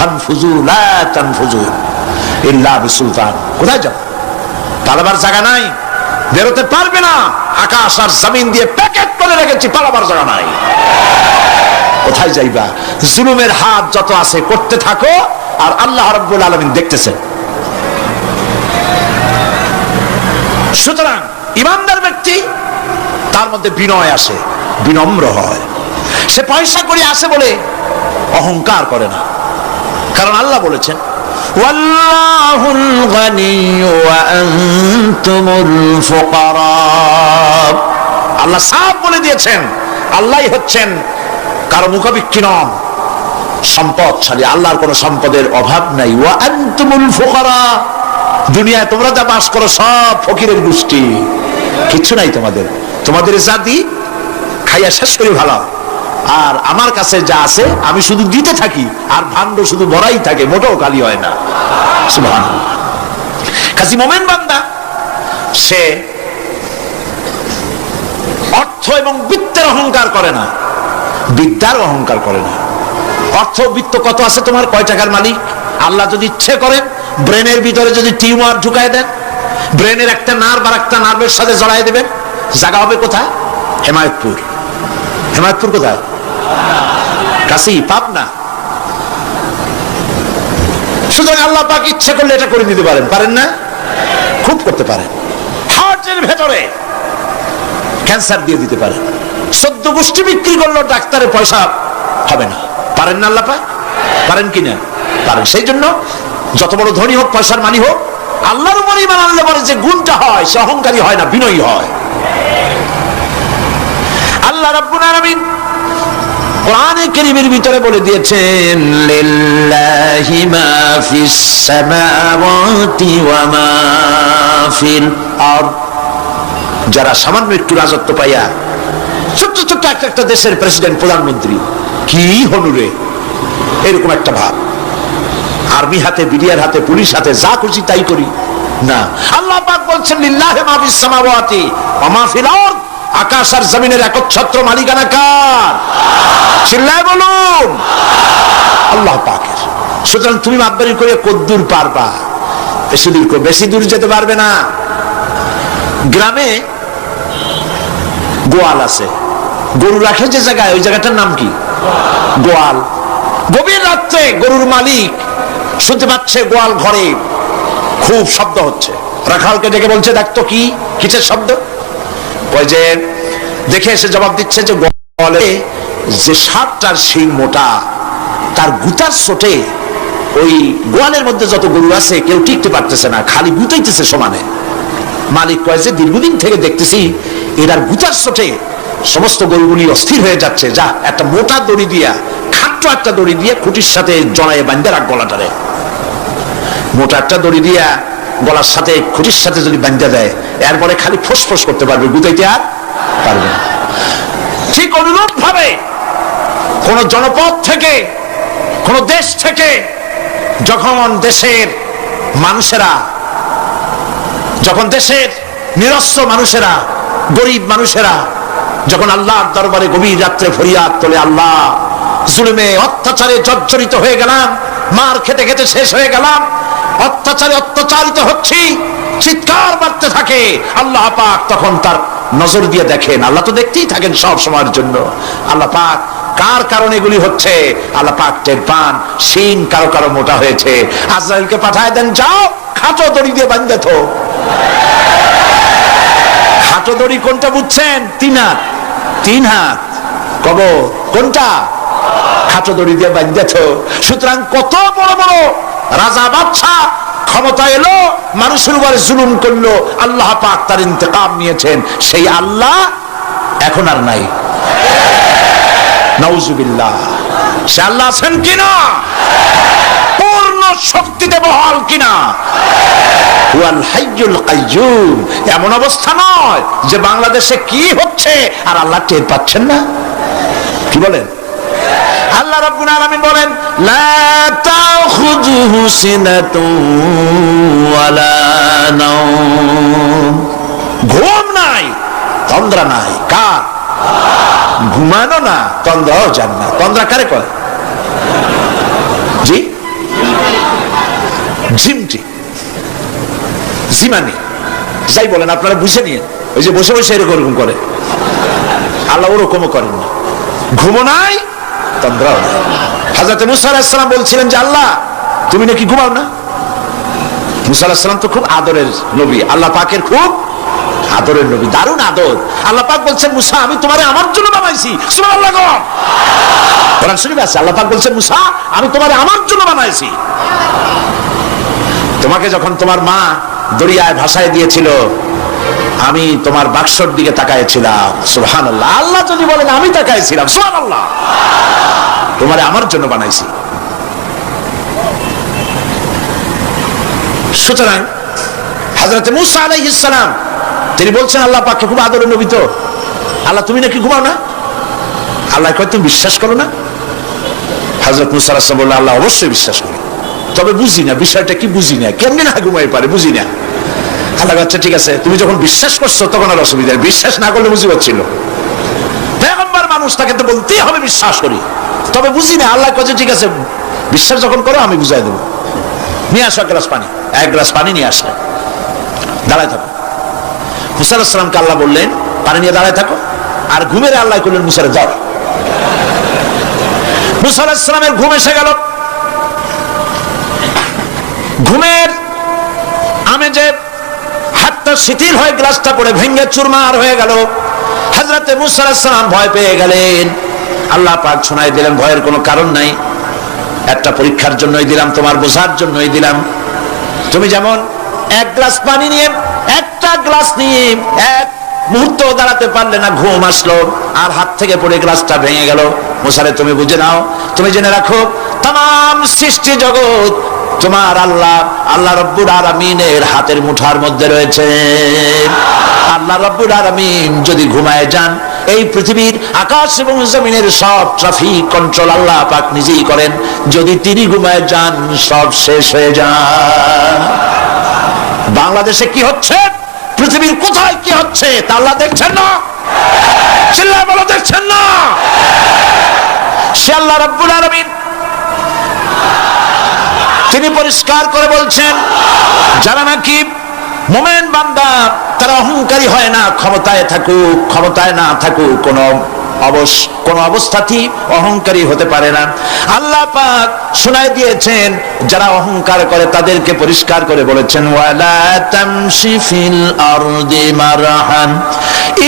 ফানফুজু লা তানফুজু ইল্লা বিসুলতান। কোথায় যাবে? পালাবার জায়গা নাই, বেরোতে পারবে না। আকাশ আর জমিন দিয়ে প্যাকেট করে রেখেছি, পালাবার জায়গা নাই। কোথায় যাইবা? জুলুমের হাত যত আছে করতে থাকো, আর আল্লাহ রাব্বুল আলামিন দেখতেছেন। সুতরাং ইমানদার ব্যক্তি, তার মধ্যে বিনয় আসে, বিনম্র হয়। সে পয়সা করে আসে বলে অহংকার করে না, কারণ আল্লাহ বলেছেন ওয়াল্লাহুল গানিয়্যু ওয়া আনতুমুল ফুকারা। আল্লাহ সাফ বলে দিয়েছেন, আল্লাহই হচ্ছেন কারো মুখাপেক্ষী নন, সম্পদশালী। আল্লাহর কোনো সম্পদের অভাব নাই। ওয়া আনতুমুল ফুকারা, দুনিয়ায় তোমরা যা বাস করো সব ফকিরের গোষ্ঠী, কিচ্ছু নাই তোমাদের। তোমাদের জাতি খাইয়া শেষ করে ভালো, আর আমার কাছে যা আছে আমি শুধু দিতে থাকি, আর ভাণ্ড শুধু ভরাই থাকে, মোটেও খালি হয় না। সুবহানাল্লাহ। কাজী মোমেন বান্দা সে অর্থ এবং বিত্তের অহংকার করে না, বিদ্যার অহংকার করে না। অর্থ বিত্ত কত আছে তোমার, কয় টাকার মালিক? আল্লাহ যদি ইচ্ছে করেন ব্রেনের ভিতরে যদি টিউমার ঢুকায় দেন, ব্রেনের একটা নার্ভ আর একটা নার্ভের সাথে জড়াই দেবেন, জায়গা হবে কোথায়? হেমায়তপুর। হেমায়তপুর কোথায়? কাছেই, পাবনা। সুতরাং আল্লাহ পাক ইচ্ছে করলে এটা করে দিতে পারেন, পারেন না? খুব করতে পারেন। হার্টের ভেতরে ক্যান্সার দিয়ে দিতে পারেন। 14 গোষ্ঠী বিক্রি করলো, ডাক্তারের পয়সা হবে না, পারেন না আল্লাহ পাক? পারেন কিনা? পারেন। সেই জন্য যত বড় ধনী হোক, পয়সার মানি হোক, আল্লাহর উপর ঈমান আনলে পরে যে গুণটা হয়, সে অহংকারী হয় না, বিনয়ী হয়। আল্লাহ রাব্বুল আলামিন কোরআনে কারীমের ভিতরে বলে দিয়েছেন লিল্লাহি মা ফিস সামাওয়াতি ওয়া মা ফিল আরদ। যারা সামান্য একটু রাজত্ব পাইয়া ছোট্ট ছোট্ট একটা দেশের প্রেসিডেন্ট, প্রধানমন্ত্রী, কি হনুরে, এরকম একটা ভাব। আর্মি হাতে, বিডিআর হাতে, পুলিশ হাতে, যা খুশি তাই করি না। আল্লাহ পাক বলছেন লিল্লাহি মা ফিস সামাওয়াতি ওয়া মা ফিল আরদ। আকাশ আর জমিনের একচ্ছত্র মালিকানা কার? চিল্লায় বলুন, আল্লাহ পাকের। সুতরাং তুমি মাপবারি করে কদ্দূর পারবা? বেশি দূর যেতে পারবে না। গ্রামে গোয়াল আছে, গরু রাখে যে জায়গায়, ওই জায়গাটার নাম কি? গোয়াল। গভীর রাত্রে গরুর মালিক শুনতে পাচ্ছে গোয়াল ঘরে খুব শব্দ হচ্ছে। রাখালকে ডেকে বলছে, দেখতো কি কিসের শব্দ? ওই যে দেখে এসে জবাব দিচ্ছে যে গোয়ালে যে সাপটার শিং মোটা, তার গুতার চোটে ওই গোয়ালের মধ্যে যত গরু আছে কেউ টিকতে পারতেছে না, খালি গুতাইতেছে সমানে। মালিক কয় যে দীর্ঘদিন থেকে দেখতেছি এরার গুতার চোটে সমস্ত গরুগুলি অস্থির হয়ে যাচ্ছে, যা একটা মোটা দড়ি দিয়া, খাট্ট একটা দড়ি দিয়ে খুঁটির সাথে জড়ায় বাঁধতে রাখ গলাটারে। মোটা একটা দড়ি দিয়া গলার সাথে খুঁটির সাথে যদি বাঁধতে দেয়, এরপরে খালি ফোসফোস করতে পারবে, গুতাইতে আর পারবে না। ঠিক অনুরূপ ভাবে কোন জনপদ থেকে, কোন দেশ থেকে যখন দেশের মানুষেরা, যখন দেশের নিরস্ত্র মানুষেরা, গরিব মানুষেরা যখন আল্লাহর দরবারে গভীর রাত্রে ফরিয়াদ তোলে, আল্লাহ জুলুমে অত্যাচারে জর্জরিত হয়ে গেলাম, মার খেতে খেতে শেষ হয়ে গেলাম, অত্যাচারে অত্যাচারিত হচ্ছি, চিৎকার মারতে থাকে, আল্লাহ পাক তখন তার নজর দিয়ে দেখেন। আল্লাহ তো দেখতেই থাকেন সব সময়ের জন্য। আল্লাহ পাক কার কারণে এগুলি হচ্ছে, আল্লাহ পাক টের পান। শিং কারো কারো মোটা হয়েছে, আজরাইলকে পাঠায় দেন, যাও খাটো দড়ি দিয়ে বাঁধতে থো। খাটো দড়ি কোনটা বুঝছেন? 3 হাত। 3 হাত কবর কোনটা? খাটো দড়ি দিয়ে বাঁধতে থো। সুতরাং কত বড় বড় রাজা বাদশা ক্ষমতা এলো, মানুষের উপরে জুলুম করলো, আল্লাহ পাক তার ইন্তেকাম নিয়েছেন। সেই আল্লাহ এখন আর নাই, নাউজুবিল্লাহ। সে আল্লাহ আছেন কিনা? পূর্ণ শক্তিতে বহাল কিনা? হুয়াল হাইয়ুল কাইয়্যুম। এমন অবস্থা নয় যে বাংলাদেশে কি হচ্ছে আর আল্লাহ টের পাচ্ছেন না। কি বলেন? আল্লাহ রাব্বুল আলামিন বলেন, লা তাখুযুহু সিনাতুন ওয়ালা নাওম। ঘুম নাই, তন্দ্রা নাই। কার? ঘুমানো না, তন্দ্রাও যান না। তন্দ্রা কারে কয়? জি, ঝিমটি জিমানি যাই বলেন আপনারা বুঝে নিয়ে, ওই যে বসে বসে এরকম করে, আল্লাহ ওরকমও করেন না। ঘুমো নাই, তন্দ্রাও নাই। হযরত মুসা আলাইহিস সালাম বলছিলেন যে আল্লাহ তুমি নাকি ঘুমাও না। মুসা আলাইহিস সালাম তো খুব আদরের নবী, আল্লাহ পাকের খুব আদরের নবী, দারুণ আদর। আল্লাহ পাক বলছেন মুসা আমি তোমারে আমার জন্য বানাইছি। সুবহানাল্লাহ। কোরআন শরীফে আছে আল্লাহ পাক বলছেন মুসা আমি তোমারে আমার জন্য বানাইছি। তোমাকে যখন তোমার মা দরিয়ায় ভাসায় দিয়েছিল আমি তোমার বাক্সর দিকে তাকাইছিলাম। সুবহানাল্লাহ। আল্লাহ যদি বলেন আমি তাকাইছিলাম, সুবহানাল্লাহ। তোমারে আমার জন্য বানাইছি। সুতরাং হযরত মুসা আলাইহিস সালাম তিনি বলছেন আল্লাহ পাককে খুব আদরের নবী তো, আল্লাহ তুমি নাকি ঘুমাও না। আল্লাহ কয় তুমি বিশ্বাস করো না। হযরত মুসা আলাইহিস সালাম বললেন আল্লাহ অবশ্যই বিশ্বাস করি, তবে বুঝি না বিষয়টা কি, বুঝি না কেমনে না ঘুমাই পারে, বুঝি না। আল্লাহ আচ্ছা ঠিক আছে, তুমি যখন বিশ্বাস করছো তখন আর অসুবিধা নেই, বিশ্বাস না করলে মুসিবত ছিল। পয়গম্বর মানুষ তাকে তো বলতেই হবে বিশ্বাস করি, তবে বুঝি না। আল্লাহ কয় ঠিক আছে বিশ্বাস যখন করো আমি বুঝাই দেবো। নিয়ে আসো এক গ্লাস পানি, এক গ্লাস পানি নিয়ে আসলে দাঁড়ায় থাকো। মুসা আলাইহিস সালামকে আল্লাহ বললেন পানি নিয়ে দাঁড়ায় থাকো, আর ঘুমের আল্লাহ করলেন মুসারে যাও। মুসা আলাইহিস সালামের ঘুম এসে গেল। ঘুমের আমেজে হাতটা শিথিল হয়ে গ্লাসটা পড়ে ভেঙে চুরমার হয়ে গেল। হযরত মুসা আলাইহিস সালাম ভয় পেয়ে গেলেন। আল্লাহ পাক শোনাই দিলেন ভয়ের কোনো কারণ নাই, একটা পরীক্ষার জন্যই দিলাম, তোমার বোঝার জন্যই দিলাম। তুমি যেমন এক গ্লাস পানি নিয়ে, একটা গ্লাস নিয়ে এক মুহূর্ত দাঁড়াতে পারলে না, ঘুম আসলো আর হাত থেকে পড়ে গ্লাসটা ভেঙে গেল। মুসারে তুমি বুঝে নাও, তুমি জেনে রাখো তাম সৃষ্টি জগৎ তোমার আল্লাহ আল্লাহ রব্বুল আলামিনের হাতের মুঠার মধ্যে রয়েছে। আল্লাহ রব্বুল আলামিন যদি ঘুমায় যান, এই পৃথিবীর আকাশ এবং জমিনের সব ট্রাফিক কন্ট্রোল আল্লাহ পাক নিজেই করেন। যদি তিনি ঘুমায় যান সব শেষ হয়ে যান। বাংলাদেশে কি হচ্ছে, পৃথিবীর কোথায় কি হচ্ছে তা আল্লাহ দেখছেন না? চিল্লায় বলো দেখছেন না? সে আল্লাহ রব্বুল আলামিন তিনি পরিষ্কার করে বলছেন যারা নাকি মুমিন বান্দা তারা অহংকারী হয় না, ক্ষমতায় থাকুক ক্ষমতায় না থাকুক কোন অবস্থাতেই অহংকারী হতে পারে না। আল্লাহ পাক শুনাই দিয়েছেন যারা অহংকার করে তাদেরকে পরিষ্কার করে বলেছেন ওয়ালা তামশি ফিল আরদি মারহান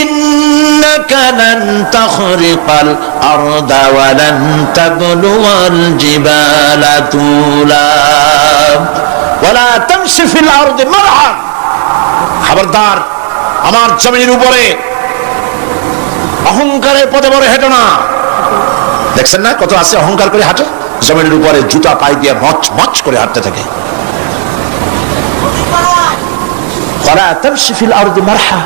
ইন্নাকা লান তাখরিকাল আরদা ওয়া লান তাবলুগাল জিবালা তুলা ওয়ালা তামশি ফিল আরদি মারহান। খবরদার আমার জমিনের উপরে অহংকারের পদে বড় হেঁটো না। দেখছেন না কত আছে অহংকার করে হাঁটে, জমিনের উপরে জুতা পাই দিয়ে মচ মচ করে হাঁটতে থাকে। ওয়ালা তামশি ফিল আরদি মারহা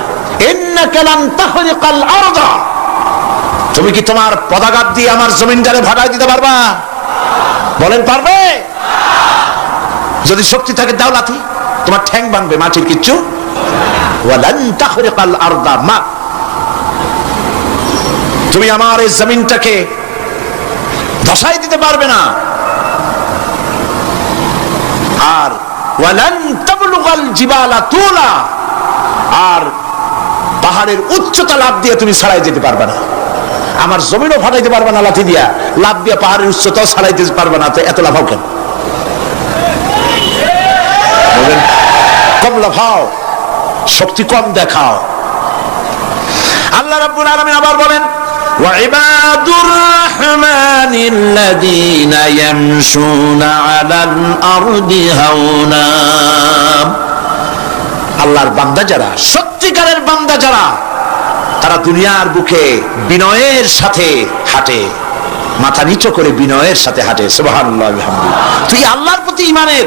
ইন্নাকা লান তাখরিকাল আরদা। তুমি কি তোমার পদাঘাত দিয়ে আমার জমিনটারে ভাগায় দিতে পারবা? বলেন পারবে? যদি শক্তি থাকে দাও লাথি, তোমার ঠ্যাং ভাঙবে, মাটির কিচ্ছু। ওয়ালান তাখরিকাল আরদা মা, তুমি আমার এই জমিনটাকে ধসাই দিতে পারবে না। আর ওয়ালান তাবলুগাল জিবালা তুলা, আর পাহাড়ের উচ্চতা লাফ দিয়ে তুমি ছাড়াই যেতে পারবে না। আমার জমিনও ফাটাইতে পারবে না লাথি দিয়া, লাফ দিয়ে পাহাড়ের উচ্চতাও ছাড়াইতে পারবে না। তো এত লাফাও কেন? কম লাফাও, শক্তি কম দেখাও। আল্লাহ রাব্বুল আলামিন আবার বলেন وعباد الرحمن الذين يمشون على الأرض هونا। আল্লাহর বান্দা যারা, সত্যিকারের বান্দা যারা, তারা দুনিয়ার বুকে বিনয়ের সাথে হাঁটে, মাথা নিচু করে বিনয়ের সাথে হাঁটে। সুবহানাল্লাহ বিহামদিহি। তুই আল্লাহর প্রতি ঈমানের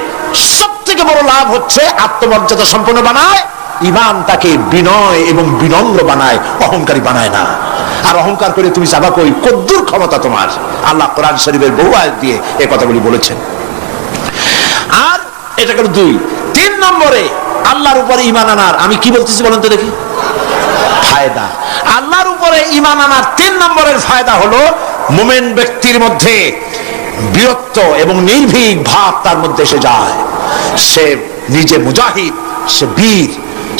সবথেকে বড় লাভ হচ্ছে আত্মমর্যাদা সম্পন্ন বানায়। ঈমান তাকে বিনয় এবং বিনম্র বানায়, অহংকারী বানায় না। আর অহংকার করে তুমি যাবা কই? কদ্দুর ক্ষমতা তোমার? আল্লাহ কোরআন শরীফের বহু আয়াত দিয়ে এই কথাগুলি বলেছেন। আর এটা গেল 2। 3 নম্বরে আল্লাহর উপরে ঈমান আনার, আমি কি বলতেছি বলেন তো দেখি, ফায়দা। আল্লাহর উপরে ঈমান আনার 3 নম্বরের ফায়দা হলো মুমিন ব্যক্তির মধ্যে বীরত্ব এবং নির্ভীক ভাব তার মধ্যে এসে যায়, সে নিজে মুজাহিদ, সে বীর,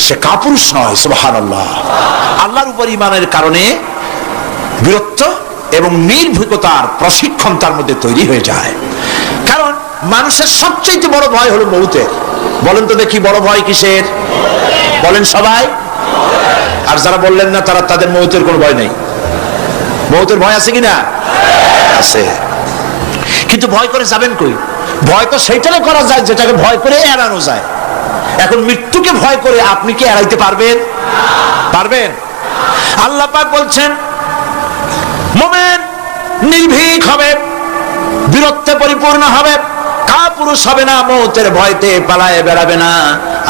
সে কাপুরুষ নয়। সুবহানাল্লাহ। আল্লাহর উপর ঈমানের কারণে বীরত্ব এবং নির্ভীকতার প্রশিক্ষণ তার মধ্যে তৈরি হয়ে যায়। কারণ মানুষের সবচেয়ে বড় ভয় হলো মৌতের। বলেন তো দেখি, বড় ভয় কিসের? বলেন সবাই। আর যারা বললেন না তারা, তাদের মৌতের কোনো ভয় নেই। মৌতের ভয় আছে কিনা? আছে। কিন্তু ভয় করে যাবেন কই? ভয় তো সেইটারে করা যায় যেটাকে ভয় করে এড়ানো যায়। এখন মৃত্যুকে ভয় করে আপনি কি এড়াইতে পারবেন? পারবেন? আল্লাহ পাক বলছেন মুমিন নির্ভীক হবে, বীরত্বে পরিপূর্ণ হবে, কাপুরুষ হবে না, মৌতের ভয়তে পালায়ে বেড়াবে না।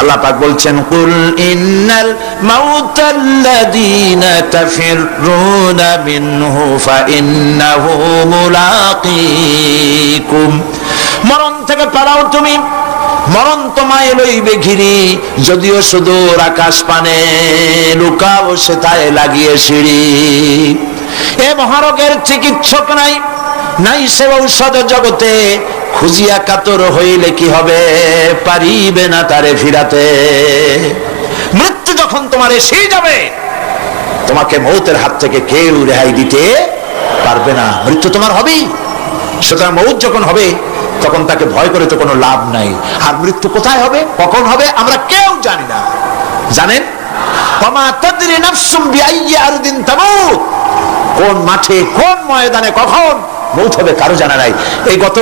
আল্লাহ পাক বলছেন কুল ইন্নাল মাউতাল্লাযীনা তাফিররুনা মিনহু ফাইন্নাহু মুলাকীকুম। মরণ থেকে পালাও তুমি, মরণ তোমায় লইবে ঘিরি, যদিও সুদূর আকাশ পানে, লুকাও সেথায় লাগিয়ে সিঁড়ি। এ মহারোগের চিকিৎসক নাই, নাই সে ঔষধ জগতে, খুঁজিয়া কাতর হইলে কি হবে, পারিবে না তারে ফিরাতে। মৃত্যু যখন তোমার এসে যাবে, তোমাকে মৌতের হাত থেকে কেউ রেহাই দিতে পারবে না। মৃত্যু তোমার হবেই। সুতরাং মৌত যখন হবে তখন তাকে ভয় করে তো কোনো লাভ নাই। আর মৃত্যু কোথায় হবে, কখন হবে, আমরা কেউ জানি না। জানেন? ওমা তাদরি নাফসুম বিআইয়ি আরদিন তামুত। কোন মাঠে, কোন ময়দানে কখন মৌত হবে কারো জানা নাই। এই গত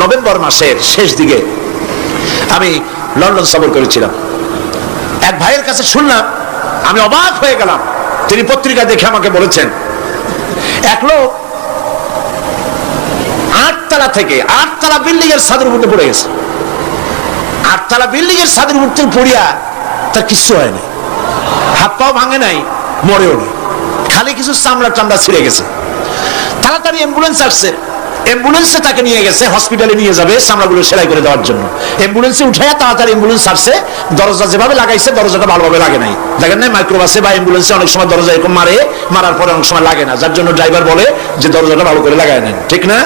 নভেম্বর মাসের শেষ দিকে আমি লন্ডন সফর করেছিলাম। এক ভাইয়ের কাছে শুনলাম, আমি অবাক হয়ে গেলাম। তিনি পত্রিকা দেখে আমাকে বলেছেন, এক লোক 8 তলা থেকে 8 তলা বিল্ডিং এর ছাদের উপরে পড়ে গেছে। 8 তলা বিল্ডিং এর ছাদের উপর থেকে পড়িয়া তার কিছু হয় নাই, হাত পাও ভাঙে নাই, মরেও নাই, খালি কিছু চামড়া টামড়া ছিঁড়ে গেছে। তাড়াতাড়ি অ্যাম্বুলেন্স আসছে, অ্যাম্বুলেন্সে তাকে নিয়ে গেছে, হসপিটালে নিয়ে যাবে চামড়াগুলো সেলাই করে দেওয়ার জন্য। অ্যাম্বুলেন্সে উঠাইয়া তাড়াতাড়ি অ্যাম্বুলেন্স আসছে। দরজা যেভাবে লাগাইছে দরজাটা ভালোভাবে লাগে নাই। দেখেন না, মাইক্রোবাসে বা অ্যাম্বুলেন্সে অনেক সময় দরজা এরকম মারে, মারার পরে অনেক সময় লাগে না, যার জন্য ড্রাইভার বলে যে দরজাটা ভালো করে লাগায় নেন, ঠিক না?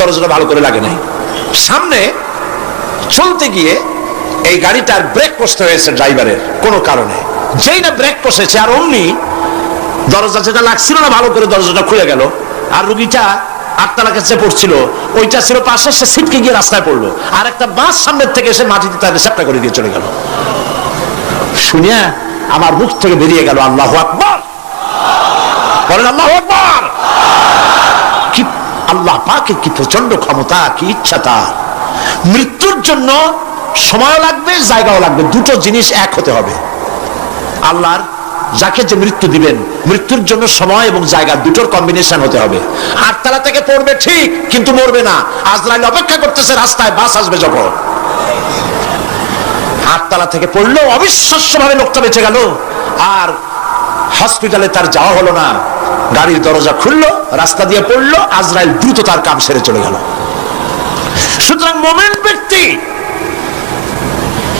দরজাটা ভালো করে লাগে নাই। সামনে চলতে গিয়ে এই গাড়িটার ব্রেক কষতে হয়েছে ড্রাইভারের কোনো কারণে। যেই না ব্রেক কষেছে আর অমনি দরজা যেটা লাগছিল না ভালো করে, দরজাটা খুলে গেল। আর রুগীটা 8 তলা কাছে পড়ছিল, ওইটা ছিল পাশে, সে ছিটকে গিয়ে রাস্তায় পড়লো। আর একটা বাস সামনের থেকে এসে মাটিতে তাদের চ্যাপ্টা করে দিয়ে চলে গেল। শুনিয়া আমার মুখ থেকে বেরিয়ে গেল আল্লাহু আকবার। বলেন আল্লাহু আকবার। কি আল্লাহ পাকের কি প্রচন্ড ক্ষমতা, কি ইচ্ছা তার। মৃত্যুর জন্য সময় লাগবে, জায়গাও লাগবে, দুটো জিনিস এক হতে হবে। আল্লাহর যাকে যে মৃত্যু দিবেন, মৃত্যুর জন্য সময় এবং জায়গা দুটোর কম্বিনেশন হতে হবে। 8 তলা থেকে পড়বে ঠিক, কিন্তু মরবে না। আজরাইল অপেক্ষা করতেছে রাস্তায়, বাস আসবে যখন। 8 তলা থেকে পড়লো, অবিশ্বাস্য ভাবে লোকটা বেঁচে গেল। আর হসপিটালে তার যাওয়া হলো না, গাড়ির দরজা খুললো, রাস্তা দিয়ে পড়লো, আজরাইল দ্রুত তার কাম সেরে চলে গেল। সুতরাং মুমিন ব্যক্তি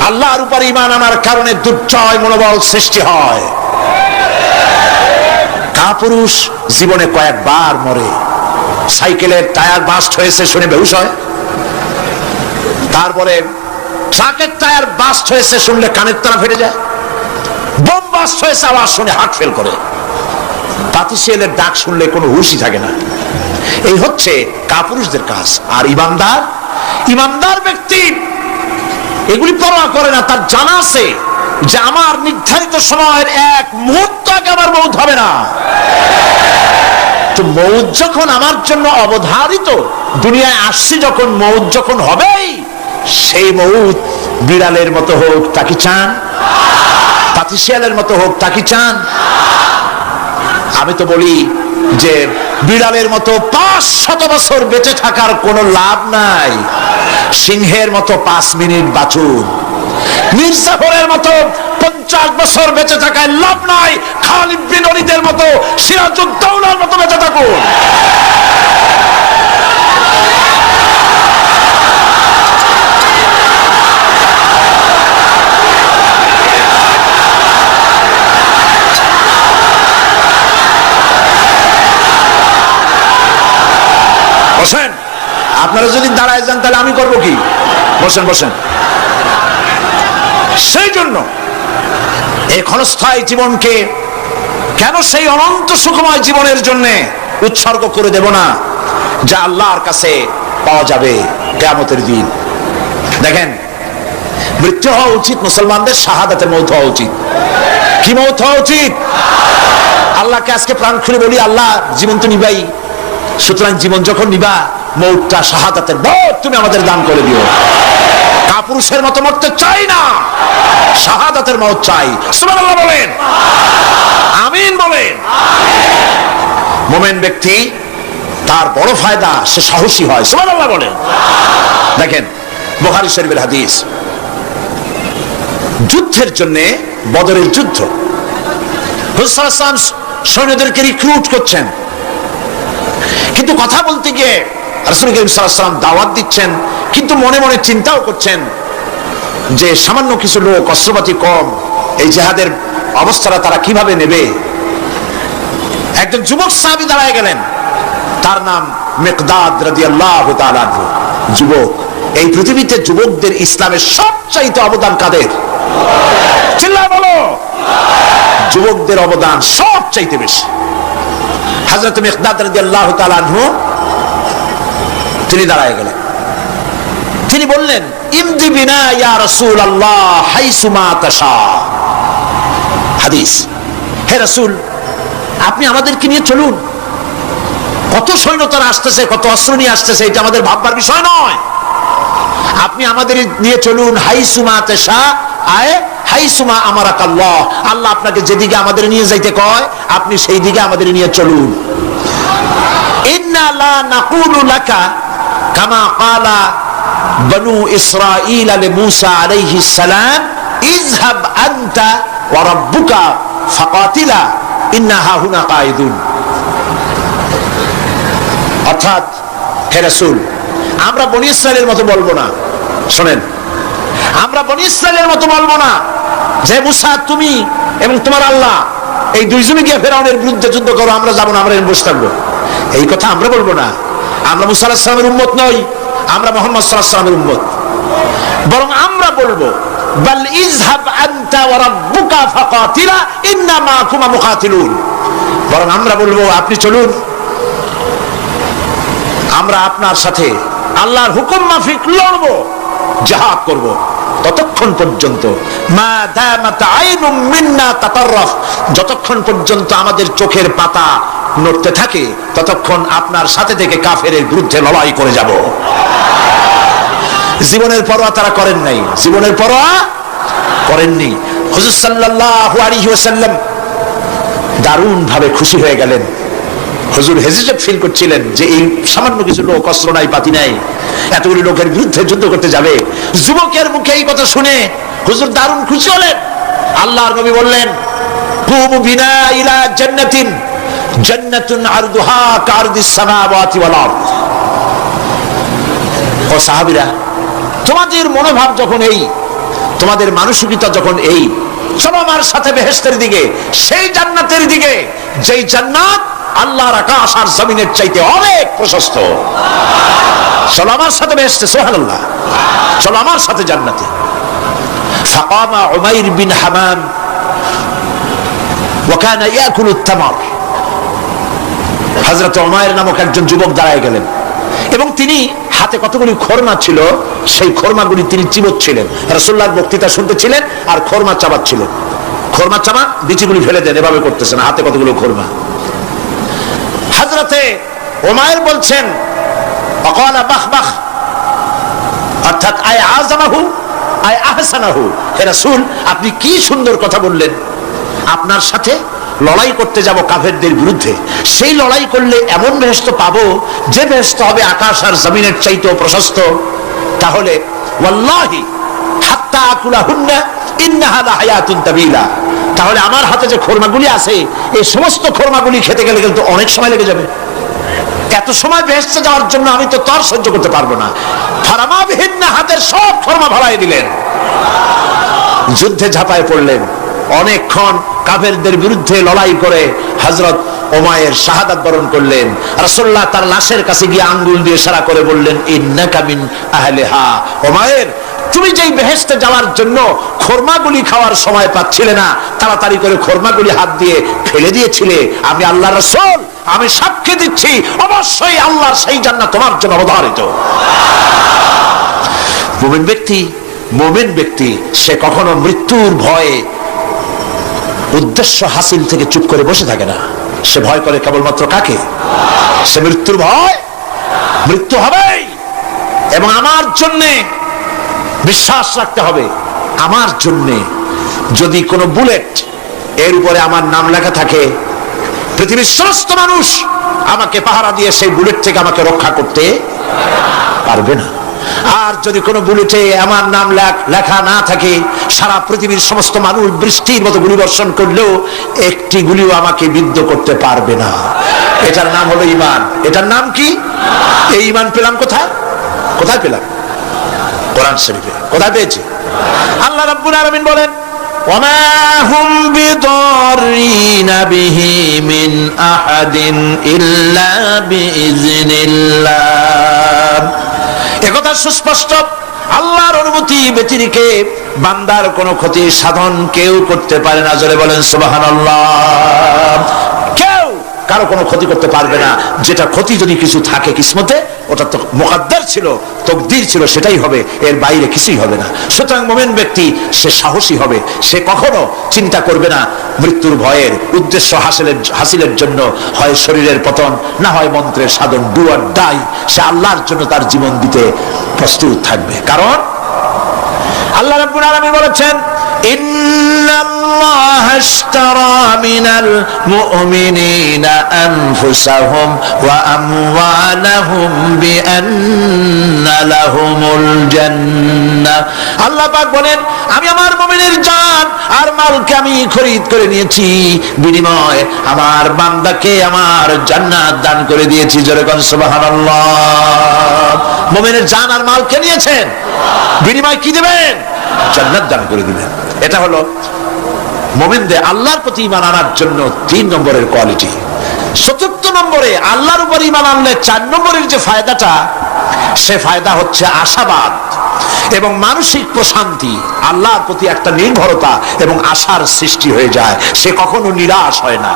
আল্লাহর উপর ঈমান আনার কারণে দুর্জয় মনোবল সৃষ্টি হয়। কাপুরুষ জীবনে কয়েকবার মরে। সাইকেলের টায়ার বাস্ট হয়েছে শুনে বেহুশ হয়। তারপরে ট্রাকের টায়ার বাস্ট হয়েছে শুনলে কানের তারা ফেটে যায়। বোম বাস্ট হয়েছে আওয়াজ শুনে হার্ট ফেল করে। পাতিশিয়ালের ডাক শুনলে কোনো হুঁশই থাকে না। এই হচ্ছে কাপুরুষদের কাজ। আর ইমানদার, ইমানদার ব্যক্তি এগুলি পরোয়া করে না। তার জানা আছে যে আমার নির্ধারিত সময়ের এক মুহূর্ত আগে আমার মৌত হবে না। তো মৌত যখন আমার জন্য অবধারিত, দুনিয়ায় আসছি যখন, মৌত যখন হবেই, সেই মৌত বিড়ালের মতো হোক তা কি চান? পাতিশিয়ালের মতো হোক তা কি চান? আমি তো বলি যে বিড়ালের মতো 500 বছর বেঁচে থাকার কোনো লাভ নাই। সিংহের মতো 5 মিনিট বাঁচুন। মির্জাফরের মতো 50 বছর বেঁচে থাকায় লাভ নাই। খালিদ বিন ওলীদের মতো, সিরাজউদ্দৌলার মতো বেঁচে থাকুন। বসেন। আপনারা যদি দাঁড়ায় যান তাহলে আমি করবো কি? বসেন বসেন। সেই জন্য এই ক্ষণস্থায়ী জীবনকে কেন সেই অনন্ত সুখময় জীবনের জন্য উৎসর্গ করে দেব না, যা আল্লাহর কাছে পাওয়া যাবে কিয়ামতের দিন। দেখেন, মৃত্যু হওয়া উচিত মুসলমানদের, শাহাদাতের মৌত হওয়া উচিত। কি মৌত হওয়া উচিত? আল্লাহকে আজকে প্রাণ খুলে বলি, আল্লাহ জীবন তো নিবাই, সুতরাং জীবন যখন নিবা, মৌতটা শাহাদাতের মৌত তুমি আমাদের দান করে দিও। কাপুরুষের মতো মরতে চাই না, শাহাদাতের মৌত চাই। সুবহানাল্লাহ বলেন, আমিন বলেন। মুমিন ব্যক্তি তার বড় ফায়দা, সে সাহসী হয়। সুবহানাল্লাহ বলেন। দেখেন, বুখারী শরীফের হাদিস, যুদ্ধের জন্য, বদরের যুদ্ধ, রাসূল সাল্লাল্লাহু আলাইহি ওয়াসাল্লাম সৈন্যদেরকে রিক্রুট করছেন, কিন্তু কথা বলতে গিয়ে রাসূল করিম সাল্লাল্লাহু আলাইহি ওয়াসাল্লাম দাওয়াত দিচ্ছেন, কিন্তু মনে মনে চিন্তাও করছেন যে সামান্য কিছু লোক, অস্ত্রপাতি কম, এই জিহাদের অবস্থাটা তারা কিভাবে নেবে। একজন যুবক সাহাবী দাঁড়ায় গেলেন, তার নাম মিকদাদ রাদিয়াল্লাহু তাআলা আনহু। যুবক, এই পৃথিবীতে যুবকদের ইসলামের সবচাইতে অবদান কাদের? চিল্লায় বলো। যুবকদের অবদান সবচাইতে বেশি। হযরত মিকদাদ রাদিয়াল্লাহু তাআলা আনহু তিনি দাঁড়ায় গেলেন, তিনি বললেন, ইমদি বিনা ইয়া রাসূলুল্লাহ হাইসুমা তাশা। হাদিস, হে রাসূল, আপনি আমাদেরকে নিয়ে চলুন। কত সৈন্য তারা আসতেছে, কত অস্ত্র নিয়ে আসতেছে, এটা আমাদের ভাববার বিষয় নয়। আপনি আমাদের নিয়ে চলুন, হাইসুমা তাশা, আয় হাইসুমা আমারাকাল্লাহ, আল্লাহ আপনাকে যেদিকে আমাদের নিয়ে যাইতে কয় আপনি সেই দিকে আমাদের নিয়ে চলুন। ইন্না লা নাকুলু লাকা কামা ক্বালা বনু ইসরাঈল লিমূসা আলাইহিস সালাম, ইযহাব আনতা ওয়া রাব্বুকা ফাকাতিলা ইন্না হাহুনা কাঈদুন। অর্থাৎ, হে রাসূল, আমরা বনি ইসরাইলের মতো বলবো না। শুনেন, আমরা বনি ইসরাইলের মতো বলবো না যে মুসা তুমি এবং তোমার আল্লাহ এই দুইজনে গিয়ে ফেরাউনের বিরুদ্ধে যুদ্ধ করো, আমরা যাবো না, আমরা বসে থাকবো। এই কথা আমরা বলবো না। আমরা মুসা আলাইহিস সালামের উম্মত নই, আমরা মুহাম্মদ সাল্লাল্লাহু আলাইহি ওয়াসাল্লামের উম্মত। বরং আমরা বলবো, বাল ইযহাব আনতা ওয়া রাব্বুকা ফাকাতিলা ইন্না মাআকুমা মুকাতিলুন। বরং আমরা বলবো, আপনি চলুন, আমরা আপনার সাথে আল্লাহর হুকুম মাফিক লড়বো, জিহাদ করব। ততক্ষণ পর্যন্ত মা দামাত আইনুম মিন্না তাতাররাফ, যতক্ষণ পর্যন্ত আমাদের চোখের পাতা নড়তে থাকে ততক্ষণ আপনার সাথে থেকে কাফেরের বিরুদ্ধে লড়াই করে যাব। জীবনের পরোয়া তারা করেন নাই, জীবনের পরোয়া করেননি। হুজুর সাল্লাল্লাহু আলাইহি ওয়াসাল্লাম দারুণ ভাবে খুশি হয়ে গেলেন। হুজুর হেজিটেট ফিল করছিলেন যে এই সামান্য কিছু লোক, অস্ত্র নাই, পাতি নাই, এতগুলি লোকের বিরুদ্ধে যুদ্ধ করতে যাবে। যুবকের মুখে এই কথা শুনে হুজুর দারুণ খুশি হলেন। আল্লাহর নবী বললেন, কুমু বিনা ইলা জান্নাতিন জান্নাতুন আরদুহা কারদিস সামাওয়াতি ওয়াল আরদ। ও সাহাবীরা, তোমাদের মনোভাব যখন এই, তোমাদের মানসিকতা যখন এই, চলো আমার সাথে বেহেশতের দিকে, সেই জান্নাতের দিকে যেই জান্নাত আল্লাহর আকাশ আর জমিনের চাইতে অনেক প্রশস্ত। চলো আমার সাথে বেহেশতে, সুবহানাল্লাহ, চলো আমার সাথে জান্নাতে। ফাকামা উমাইর বিন হামাম ওয়া কানা ইয়াকুলু আত-তামার। হযরত উমাইর নামক একজন যুবক দাঁড়ায় গেলেন এবং তিনি হাতে কতগুলি খরমা ছিল, সেই খরমাগুলি তিনি চিবোচ্ছিলেন। রাসূলুল্লাহর বক্তৃতা শুনতেছিলেন আর খরমা চাবাচ্ছিলেন। খরমা চাবা, বিচিগুলি ফেলে দেন, এভাবে করতেছেন, হাতে কতগুলো খরমা। হযরতে উমাইর বলছেন, ওয়াকালা বাখবাখ, অর্থাৎ আয় আযমাহু আয় আহসানাহু। হে রাসূল, আপনি কি সুন্দর কথা বললেন। আপনার সাথে লড়াই করতে যাব কাফেরদের বিরুদ্ধে, সেই লড়াই করলে এমন বেহেশত পাবো যে বেহেশত হবে আকাশ আর জমিনের চাইতেও প্রশস্ত। তাহলে ওয়াল্লাহি হাত্তা আকুলাহুন্না ইন্নাহা লাহায়াতুন তাবিলা, তাহলে আমার হাতে যে খরমাগুলি আছে এই সমস্ত খরমাগুলি খেতে গেলে কিন্তু অনেক সময় লেগে যাবে। এত সময় বেহেশতে যাওয়ার জন্য আমি তো তর সহ্য করতে পারবো না। ফারামাবিহিন্না, হাতের সব খরমা ভাড়াই দিলেন, যুদ্ধে ঝাঁপায় পড়লেন। অনেকক্ষণ কাফেরদের বিরুদ্ধে লড়াই করে হযরত উমাইর শাহাদাত বরণ করলেন। রাসূলুল্লাহ তার লাশের কাছে গিয়ে আঙ্গুল দিয়ে ইশারা করে বললেন, ইন্নাকা মিন আহলিহা। উমাইর, তুমি যেই বেহেশতে যাওয়ার জন্য খরমাগুলি খাওয়ার সময় পাচ্ছিলে না, তাড়াতাড়ি করে খরমাগুলি হাত দিয়ে ফেলে দিয়েছিলে, আমি আল্লাহর রাসূল, আমি সাক্ষী দিচ্ছি অবশ্যই আল্লাহর সেই জান্নাত তোমার জন্য অবধারিত। মুমিন ব্যক্তি সে কখনো মৃত্যুর ভয়ে উদ্দেশ্য হাসিল থেকে চুপ করে বসে থাকে না। সে ভয় করে কেবলমাত্র কাকে? সে মৃত্যুর ভয়, মৃত্যু হবেই, এবং আমার জন্যে বিশ্বাস রাখতে হবে, আমার জন্যে যদি কোনো বুলেট এর উপরে আমার নাম লেখা থাকে, পৃথিবীর সমস্ত মানুষ আমাকে পাহারা দিয়ে সেই বুলেট থেকে আমাকে রক্ষা করতে পারবে না। আর যদি কোনো বুলেটে আমার নাম লেখা না থাকে, সারা পৃথিবীর সমস্ত মানুষ বৃষ্টির মতো গুলি বর্ষণ করলেও একটি গুলিও আমাকে বিদ্ধ করতে পারবে না। এটার নাম হলো ঈমান। এটার নাম কি? এই ঈমান পেলাম কোথায়? কোথায় পেলাম? কোরআন শরীফে। কোথায় পেয়েছি? আল্লাহ রাব্বুল আলামিন বলেন, ওয়ামা হুম বিদাররিনা বিহি মিন আহাদিন ইল্লা বিইজনিল্লাহ। একথা সুস্পষ্ট, আল্লাহর অনুমতি ব্যতিরেকে বান্দার কোনো ক্ষতি সাধন কেউ করতে পারে না। জোরে বলেন সুবহানাল্লাহ। কেউ কারো কোনো ক্ষতি করতে পারবে না। যেটা ক্ষতি যদি কিছু থাকে কিসমতে, ওটা তো মুকদ্দার ছিল, তকদির ছিল, সেটাই হবে, এর বাইরে কিছুই হবে না। সুতরাং মুমিন ব্যক্তি সে সাহসী হবে, সে কখনো চিন্তা করবে না মৃত্যুর ভয়ের। উদ্দেশ্য হাসিলের জন্য হয় শরীরের পতন, না হয় মন্ত্রের সাধন, ডু অর ডাই, সে আল্লাহর জন্য তার জীবন দিতে প্রস্তুত থাকবে। কারণ আল্লাহ রাব্বুল আলামিন বলেছেন, ইন্নাল্লাহা আশতারা মিনাল মুমিনিনা আনফুসাহুম ওয়া আমওয়ালাহুম বিআন্না লাহুমুল জান্নাহ। আল্লাহ পাক বলেন, আমি আমার মুমিনের জান আর মালকে আমি খরিদ করে নিয়েছি, বিনিময়ে আমার বান্দাকে আমার জান্নাত দান করে দিয়েছি। জোরে কোন সুবহানাল্লাহ। মুমিনের জান আর মালকে নিয়েছেন, বিনিময়ে কি দিবেন? জান্নাত দান করে দিবেন। এটা হলো মুমিনদের আল্লাহর প্রতি ঈমান আনার জন্য 3 নম্বরের কোয়ালিটি। 4th নম্বরে আল্লাহর উপর ঈমান আনলে 4 নম্বরের যে ফায়দাটা, সে ফায়দা হচ্ছে আশাবাদ এবং মানসিক প্রশান্তি। আল্লাহর প্রতি একটা নির্ভরতা এবং আশার সৃষ্টি হয়ে যায়, সে কখনো নিরাশ হয় না।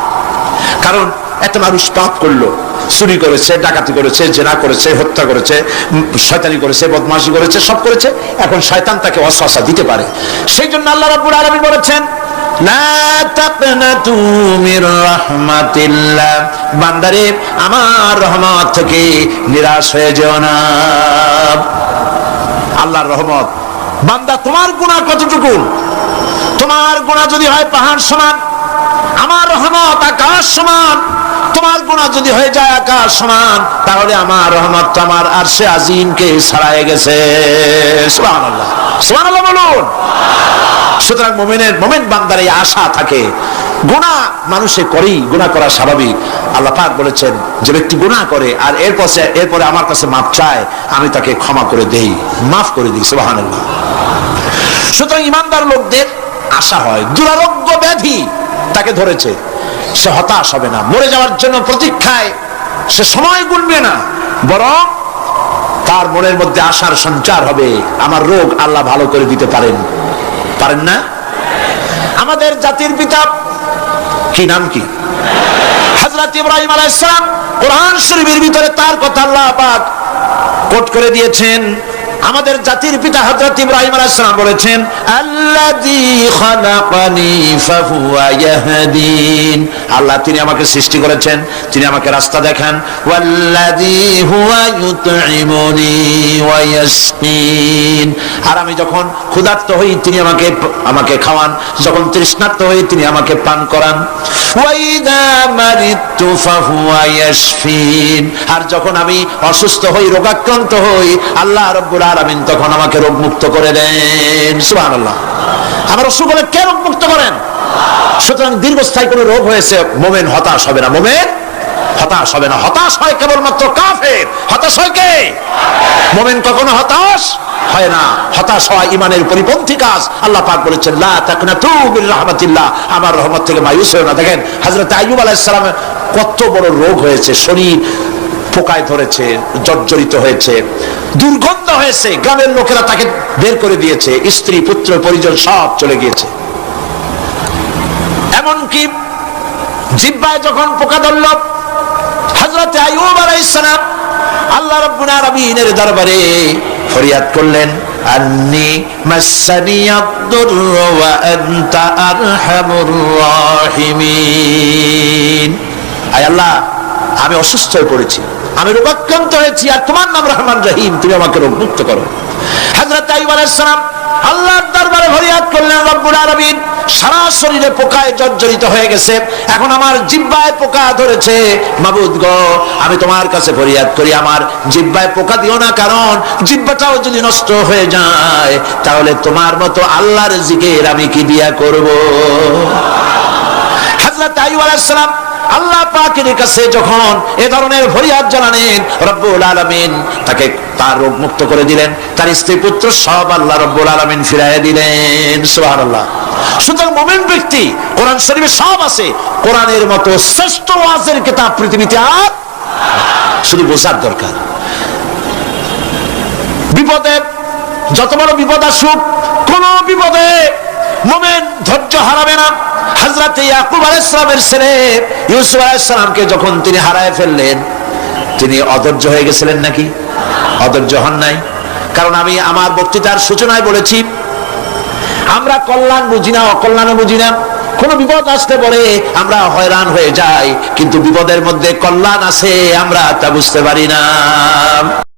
কারণ একটা মানুষ পাপ করলো, চুরি করেছে, ডাকাতি করেছে, জেনা করেছে, হত্যা করেছে, শয়তানি করেছে, বদমাশি করেছে, সব করেছে, এখন শয়তান তাকে ওয়াসওয়াসা দিতে পারে। সেই জন্য আল্লাহ রাব্বুল আলামিন বলেছেন, লা তাকনাতু মির রাহমাতিল্লাহ, বান্দারে আমার রহমত থেকে নিরাশ হয়ে যেও না। আল্লাহর রহমত, বান্দা তোমার গুনাহ কতটুকু? তোমার গুনাহ যদি হয় পাহাড় সমান, আমার রহমত আকাশ সমান। তোমার গুনাহ যদি হয়ে যায় আকাশ সমান, তাহলে আমার রহমত আমার আরশে আজিমকে ছাড়াই গেছে। সুবহানাল্লাহ, সুবহানাল্লাহ বলুন। সুতরাং মুমিন বান্দার এই আশা থাকে। গুনাহ মানুষে করেই, গুনাহ করা স্বাভাবিক। আল্লাহ পাক বলেছেন, যে ব্যক্তি গুনাহ করে আর এরপরে আমার কাছে মাফ চায়, আমি তাকে ক্ষমা করে দেই, মাফ করে দিই। সুবহানাল্লাহ। সুতরাং ঈমানদার লোকদের আশা হয়, দুরারোগ্য ব্যাধি তাকে ধরেছে, সে হতাশ হবে না, মরে যাওয়ার জন্য প্রতীক্ষায় সে সময় গুনবে না, বরং তার মনের মধ্যে আশার সঞ্চার হবে, আমার রোগ আল্লাহ ভালো করে দিতে পারেন না? আমাদের জাতির পিতা কি নাম কি? হযরত ইব্রাহিম আলাইহিস সালাম। কোরআন শরীফের ভিতরে তার কথা আল্লাহ পাক কোট করে দিয়েছেন। আমাদের জাতির পিতা হযরত ইব্রাহিম আলাইহিস সালাম বলেছেন, আল্লাযী খালাকানি ফাহুয়া ইয়াহদিন। আল্লাহ তিনি আমাকে সৃষ্টি করেছেন, তিনি আমাকে রাস্তা দেখান। ওয়াল্লাযী হুয়া ইউতঈমুনি ওয়া ইয়াসকিন। আর আমি যখন ক্ষুধার্ত হই তিনি আমাকে খাওয়ান, যখন তৃষ্ণার্ত হই তিনি আমাকে পান করান। ওয়া ইযা মারিতু ফাহুয়া ইয়াশফিন। আর যখন আমি অসুস্থ হই, রোগাক্রান্ত হই, আল্লাহ রাব্বুল আলামিন তখন আমাকে রোগ মুক্ত করে দেন। সুবহানাল্লাহ। আমার রাসূল বলে, কে রোগ মুক্ত করেন? সুতরাং দীর্ঘস্থায়ী কোনো রোগ হয়েছে, মুমিন হতাশ হবে না, মুমিন হতাশ হবে না। হতাশ হয় কেবলমাত্র কাফের। হতাশ হয় কে? মুমিন কখনো হতাশ হয় না, হতাশ হওয়া ইমানের পরিপন্থী কাজ। আল্লাহ পাক বলেছেন লা তাকনাতু মির রাহমাতিল্লাহ, আমার রহমত থেকে মায়ুস হও না। দেখেন হযরত আইয়ুব আলাইহিস সালামের কত বড় রোগ হয়েছে, শরীর পোকায় ধরেছে, জর্জরিত হয়েছে, দুর্গন্ধ হয়েছে, গ্রামের লোকেরা তাকে বের করে দিয়েছে, স্ত্রী পুত্র পরিজন সব চলে গিয়েছে। এমনকি জিহ্বায় যখন পোকা ধরল, হযরত আইয়ুব আলাইহিস সালাম আল্লাহ রাব্বুল আলামিনের দরবারে ফরিয়াদ করলেন, আন্নী মাসসানিয়াদ-দুররু ওয়া আনতা আরহামুর রাহিমিন। আয় আল্লাহ, আমি অসুস্থ হয়ে পড়েছি, আমি রোগাক্রান্ত হয়েছি, আর তোমার নাম রহমান রহিম, তুমি আমাকে রোগমুক্ত করো। হযরত আইয়ুব আলাইহিস সালাম আল্লাহর দরবারে ফরিয়াদ করলেন, রব্বুল আলামিন সারা শরীরে পোকায় জর্জরিত হয়ে গেছে, এখন আমার জিহ্বায় পোকা ধরেছে, মাবুদ গো আমি তোমার কাছে ফরিয়াদ করি আমার জিহ্বায় পোকা দিও না, কারণ জিহ্বাটাও যদি নষ্ট হয়ে যায় তাহলে তোমার মতো আল্লাহর জিকির আমি কি দিয়া করব। হযরত আইয়ুব আলাইহিস সালাম আল্লাহ পাকের কাছে যখন এ ধরনের ফরিয়াদ জানালেন, রব্বুল আলামিন তাকে তার রোগ মুক্ত করে দিলেন, তার স্ত্রী পুত্র সব আল্লাহ রব্বুল আলামিন ফিরাইয়া দিলেন। সুবহানাল্লাহ। সুতরাং মুমিন ব্যক্তি, কোরআন শরীফে সব আছে, কোরআনের মতো শ্রেষ্ঠ ওয়াজের কিতাব পৃথিবীতে আর শুধু বোঝার দরকার। বিপদে যত বড় বিপদ আসুক, কোন বিপদে মুমিন ধৈর্য হারাবে না। হযরত ইয়াকুব আলাইহিস সালামের ছেলে ইউসুফ আলাইহিস সালামকে যখন তিনি হারায় ফেললেন, তিনি অধৈর্য হয়ে গেছিলেন নাকি? অধৈর্য হন নাই। কারণ আমি আমার বক্তৃতার সূচনায় বলেছি, আমরা কল্যাণ বুঝি না, অকল্যাণ বুঝি না। কোন বিপদ আসতে পারে আমরা হয়রান হয়ে যাই, কিন্তু বিপদের মধ্যে কল্যাণ আছে আমরা তা বুঝতে পারি না।